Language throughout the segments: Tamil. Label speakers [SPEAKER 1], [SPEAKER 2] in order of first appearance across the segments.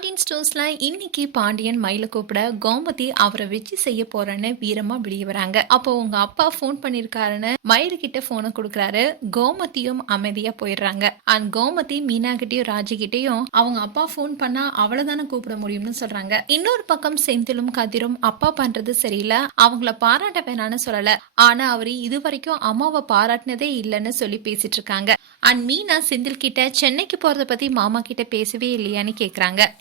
[SPEAKER 1] பாண்டியன் ஸ்டோர்ஸ்ல இன்னைக்கு பாண்டியன் மயில கூப்பிட கோமதி அவரை வச்சு செய்ய போறேன்னு வீரமா வெளியே வராங்க. அப்போ உங்க அப்பா ஃபோன் பண்ணிருக்காருன்னு மயிலு கிட்ட போனை கொடுக்குறாரு. கோமதியும் அமைதியா போயிடுறாங்க. அண்ட் கோமதி மீனா கிட்டயும் ராஜி கிட்டயும் அவங்க அப்பா ஃபோன் பண்ணா அவ்வளவுதானே கூப்பிட முடியும்னு சொல்றாங்க. இன்னொரு பக்கம் செந்திலும் கதிரும் அப்பா பண்றது சரியில்லை. அவங்கள பாராட்ட வேணாம்னு சொல்லல. ஆனா அவரு இது வரைக்கும் அம்மாவை பாராட்டினதே இல்லைன்னு சொல்லி பேசிட்டு இருக்காங்க. அண்ட் மீனா செந்தில் கிட்ட சென்னைக்கு போறத பத்தி மாமா கிட்ட பேசவே இல்லையான்னு கேக்குறாங்க.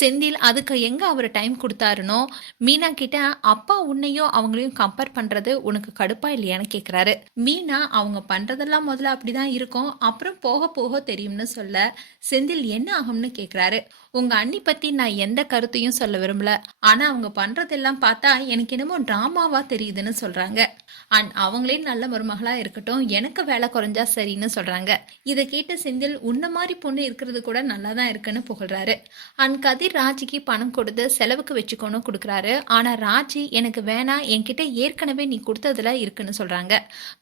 [SPEAKER 1] செந்தில் அதுக்கு எங்க அவர் டைம் கொடுத்தாருனோ? மீனா கிட்ட அப்பா உன்னையும் அவங்களையும் கம்பேர் பண்றது உனக்கு கடுப்பா இல்லையான்னு கேக்குறாரு. மீனா அவங்க பண்றதெல்லாம் முதல்ல அப்படிதான் இருக்கும். அப்புறம் போக போக தெரியும்னு சொல்ல செந்தில் என்ன ஆகும்னு கேக்குறாரு. உங்க அண்ணி பத்தி நான் எந்த கருத்தையும் சொல்ல விரும்பல. ஆனா அவங்க பண்றதெல்லாம் பார்த்தா எனக்கு என்னமோ டிராமாவா தெரியுதுன்னு சொல்றாங்க. அண்ட் அவங்களே நல்ல மருமகளா இருக்கட்டும். எனக்கு வேலை குறைஞ்சா சரின்னு சொல்றாங்க. இதை கேட்ட செந்தில் உன்ன மாதிரி பொண்ணு இருக்கிறது கூட நல்லா தான் இருக்குன்னு புகழ்றாரு. அண்ட் கதிர் ராஜிக்கு பணம் கொடுத்து செலவுக்கு வச்சுக்கோன்னு கொடுக்குறாரு. ஆனால் ராஜி எனக்கு வேணாம் என்கிட்ட ஏற்கனவே நீ கொடுத்ததுல இருக்குன்னு சொல்கிறாங்க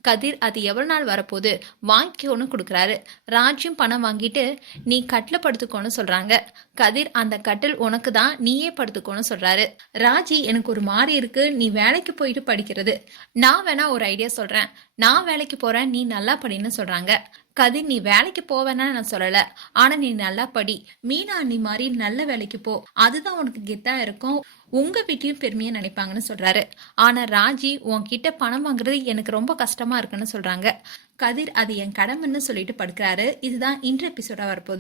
[SPEAKER 1] கதிர் அது எவ்வளோ நாள் வரப்போகுது? வாங்கிக்கோன்னு கொடுக்குறாரு. ராஜியும் பணம் வாங்கிட்டு நீ கட்டில் படுத்துக்கோன்னு சொல்கிறாங்க கதிர் அந்த கட்டில் உனக்கு தான் நீயே படுத்துக்கோன்னு சொல்கிறாரு ராஜி எனக்கு ஒரு மாதிரி இருக்கு. நீ வேலைக்கு போயிட்டு படிக்கிறது. நான் வேணா ஒரு ஐடியா சொல்கிறேன் நான் வேலைக்கு போகிறேன் நீ நல்லா படின்னு சொல்கிறாங்க கதிர் நீ வேலைக்கு போவேன்னா நான் சொல்லல. ஆனா நீ நல்லா படி. மீனா நீ மாதிரி நல்ல வேலைக்கு போ. அதுதான் உனக்கு கெத்தா இருக்கும். உங்க வீட்லயும் பெருமையா நினைப்பாங்கன்னு சொல்றாரு. ஆனா ராஜி உன்கிட்ட பணம் வாங்குறது எனக்கு ரொம்ப கஷ்டமா இருக்குன்னு சொல்றாங்க. கதிர் அது என் கடமைன்னு சொல்லிட்டு படுக்கிறாரு. இதுதான் இன்று எபிசோடா வரப்போகுது.